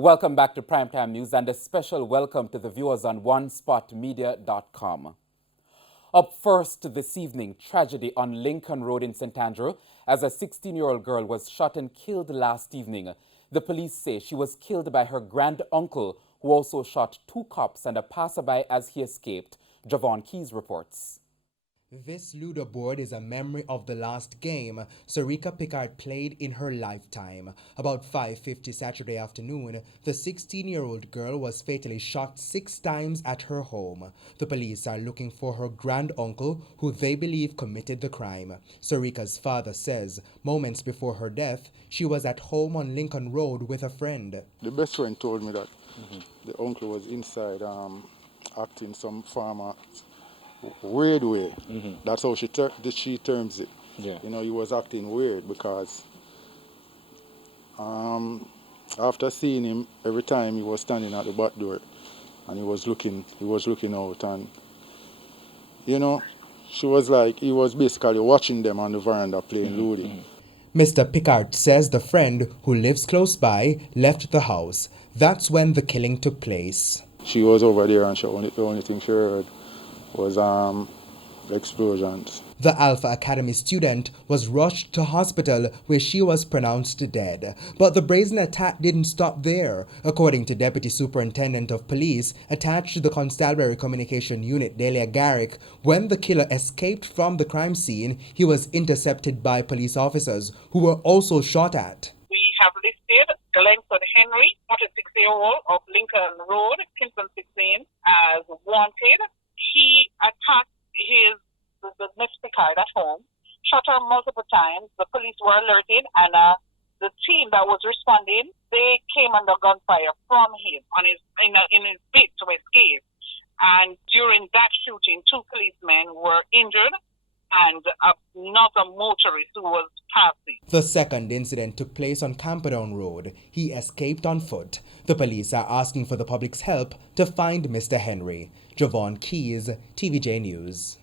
Welcome back to Primetime News and a special welcome to the viewers on OneSpotMedia.com. Up first this evening, tragedy on Lincoln Road in St. Andrew as a 16-year-old girl was shot and killed last evening. The police say she was killed by her grand-uncle, who also shot 2 cops and a passerby as he escaped. Javon Keys reports. This leaderboard is a memory of the last game Sarika Pickard played in her lifetime. About 5:50 Saturday afternoon, the 16-year-old girl was fatally shot 6 times at her home. The police are looking for her grand-uncle, who they believe committed the crime. Sarika's father says moments before her death, she was at home on Lincoln Road with a friend. The best friend told me that the uncle was inside acting some farmer weird way. That's how she terms it. Yeah. You know, he was acting weird because after seeing him, every time he was standing at the back door and he was looking out, and you know, she was like, he was basically watching them on the veranda playing Ludi. Mr. Pickard says the friend, who lives close by, left the house. That's when the killing took place. She was over there and the only thing she heard was explosions. The Alpha Academy student was rushed to hospital where she was pronounced dead. But the brazen attack didn't stop there. According to Deputy Superintendent of Police attached to the Constabulary Communication Unit, Delia Garrick, when the killer escaped from the crime scene, he was intercepted by police officers who were also shot at. We have listed Kingston Henry, 46-year-old of Lincoln Road, Kingston 16, as wanted. He attacked the Miss Pickard at home, shot her multiple times. The police were alerted, and the team that was responding, they came under gunfire from him in his bid to escape. And during that shooting, 2 policemen were injured and another motorist who was passing. The second incident took place on Camperdown Road. He escaped on foot. The police are asking for the public's help to find Mr. Henry. Javon Keys, TVJ News.